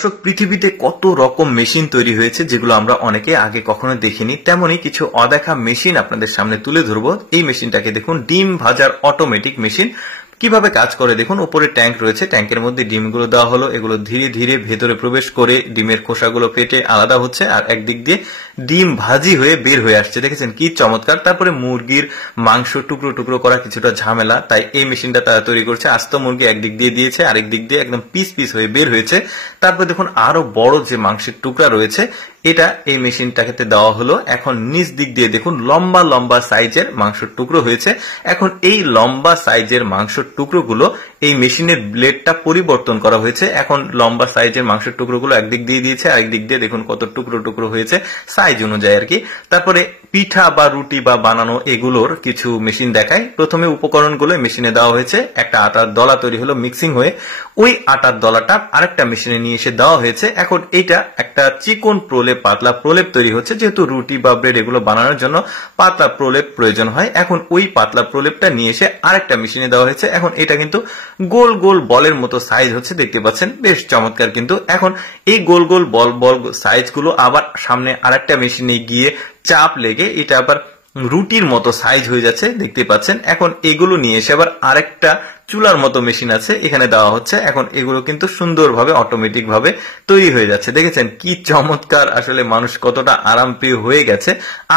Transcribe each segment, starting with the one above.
দর্শক, পৃথিবীতে কত রকম মেশিন তৈরি হয়েছে যেগুলো আমরা অনেকে আগে কখনো দেখিনি। তেমনি কিছু অদেখা মেশিন আপনাদের সামনে তুলে ধরবো। এই মেশিনটাকে দেখুন, ডিম ভাজার অটোমেটিক মেশিন। কিভাবে কাজ করে দেখুন। উপরে ট্যাঙ্ক রয়েছে, ট্যাঙ্কের মধ্যে ডিমগুলো দেওয়া হলো, এগুলো ধীরে ধীরে ভেতরে প্রবেশ করে ডিমের খোসাগুলো ফেটে আলাদা হচ্ছে, আর একদিক দিয়ে ডিম ভাজি হয়ে বের হয়ে আসছে। দেখেছেন কি চমৎকার। তারপরে মুরগির মাংস টুকরো টুকরো করা কিছুটা ঝামেলা, তাই এই মেশিনটা তারা তৈরি করছে। আস্ত মুরগি একদিক দিয়ে দিয়েছে, আরেক দিক দিয়ে একদম পিস পিস হয়ে বের হয়েছে। তারপরে দেখুন আরো বড় যে মাংসের টুকরা রয়েছে, এটা এই মেশিনটাকে দেওয়া হলো। এখন নিচ দিক দিয়ে দেখুন লম্বা লম্বা সাইজের মাংসের টুকরো হয়েছে। এখন এই লম্বা সাইজের মাংসের টুকরোগুলো এই মেশিনের ব্লেডটা পরিবর্তন করা হয়েছে। এখন লম্বা সাইজের মাংসের টুকরোগুলো একদিক দিয়ে দিয়েছে, আরেক দিক দিয়ে দেখুন কত টুকরো টুকরো হয়েছে সাইজ অনুযায়ী আর কি। তারপরে পিঠা বা রুটি বা বানানো এগুলোর কিছু মেশিন দেখায়। প্রথমে উপকরণগুলো মেশিনে দেওয়া হয়েছে, একটা আটার দলা তৈরি হলো মিক্সিং হয়ে, ওই আটার দলাটা আরেকটা মেশিনে নিয়ে এসে দেওয়া হয়েছে। এখন এটা একটা চিকন প্রলেপ, পাতলা প্রলেপ তৈরি হচ্ছে, যেহেতু রুটি বা ব্রেড এগুলো বানানোর জন্য পাতলা প্রলেপ প্রয়োজন হয়। এখন ওই পাতলা প্রলেপটা নিয়ে এসে আরেকটা মেশিনে দেওয়া হয়েছে। এখন এটা কিন্তু গোল গোল বলের মতো সাইজ হচ্ছে, দেখতে পাচ্ছেন বেশ চমৎকার। কিন্তু এখন এই গোল গোল বল বল সাইজগুলো আবার সামনে আরেকটা মেশিনে গিয়ে চাপ লেগে এটা আবার রুটির মতো সাইজ হয়ে যাচ্ছে, দেখতে পাচ্ছেন। এখন এগুলো নিয়ে এসে আবার আরেকটা চুলার মতো মেশিন আছে, এখানে দেওয়া হচ্ছে। এখন এগুলো কিন্তু সুন্দরভাবে অটোমেটিক ভাবে তৈরি হয়ে যাচ্ছে। দেখেছেন কি চমৎকার। আসলে মানুষ কতটা আরামপ্রিয় হয়ে গেছে।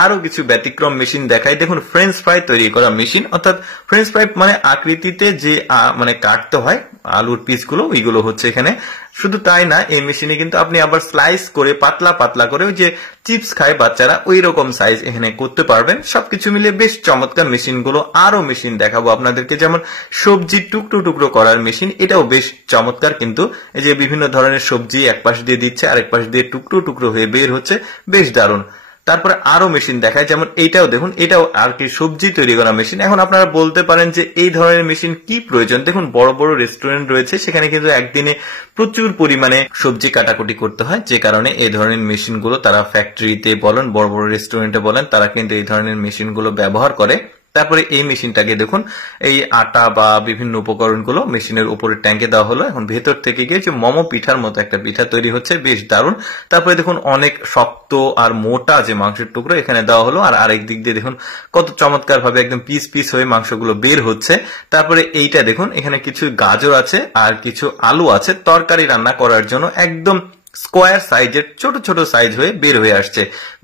আরো কিছু ব্যতিক্রম মেশিন দেখাই। দেখুন ফ্রেঞ্চ ফ্রাই তৈরি করা মেশিন, অর্থাৎ ফ্রেঞ্চ ফ্রাই মানে আকৃতিতে যে মানে কাটতে হয় আলুর পিসগুলো, ওইগুলো হচ্ছে এখানে। শুধু তাই না, এই মেশিনে কিন্তু আপনি আবার স্লাইস করে পাতলা পাতলা করে ওই যে চিপস খায় বাচ্চারা, ওই রকম সাইজ এখানে করতে পারবেন। সবকিছু মিলে বেশ চমৎকার মেশিনগুলো। আরো মেশিন দেখাবো আপনাদেরকে, যেমন সবজি টুকরো টুকরো করার মেশিন, এটাও বেশ চমৎকার। কিন্তু এই যে বিভিন্ন ধরনের সবজি এক পাশ দিয়ে দিচ্ছে, আরেক পাশ দিয়ে টুকরো টুকরো হয়ে বের হচ্ছে, বেশ দারুণ। তারপরে আরো মেশিন দেখায়, যেমন এইটাও দেখুন, এটাও আর কি সবজি তৈরি করা মেশিন। এখন আপনারা বলতে পারেন যে এই ধরনের মেশিন কি প্রয়োজন। দেখুন বড় বড় রেস্টুরেন্ট রয়েছে, সেখানে কিন্তু একদিনে প্রচুর পরিমাণে সবজি কাটাকুটি করতে হয়, যে কারণে এই ধরনের মেশিনগুলো তারা ফ্যাক্টরিতে বলেন, বড় বড় রেস্টুরেন্টে বলেন, তারা কিন্তু এই ধরনের মেশিনগুলো ব্যবহার করে। তারপরে এই মেশিনটাকে দেখুন, এই আটা বা বিভিন্ন উপকরণগুলো মেশিনের উপরে ট্যাঙ্কে দেওয়া হলো। এখন ভেতর থেকে গিয়ে যে মোমো পিঠার মতো একটা পিঠা তৈরি হচ্ছে, বেশ দারুণ। তারপরে দেখুন অনেক শক্ত আর মোটা যে মাংসের টুকরো এখানে দেওয়া হলো, আর আরেক দিক দিয়ে দেখুন কত চমৎকার ভাবে একদম পিস পিস হয়ে মাংসগুলো বের হচ্ছে। তারপরে এইটা দেখুন, এখানে কিছু গাজর আছে আর কিছু আলু আছে তরকারি রান্না করার জন্য, একদম স্কোয়ার সাইজের ছোট ছোট সাইজ হয়ে বের হয়ে আসছে।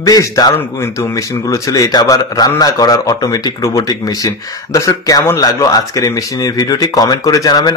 বেশ দারুণ কিন্তু মেশিনগুলো ছিল। এটা আবার রান্না করার অটোমেটিক রোবোটিক মেশিন। দর্শক, কেমন লাগলো আজকের এই মেশিনের ভিডিওটি কমেন্ট করে জানাবেন।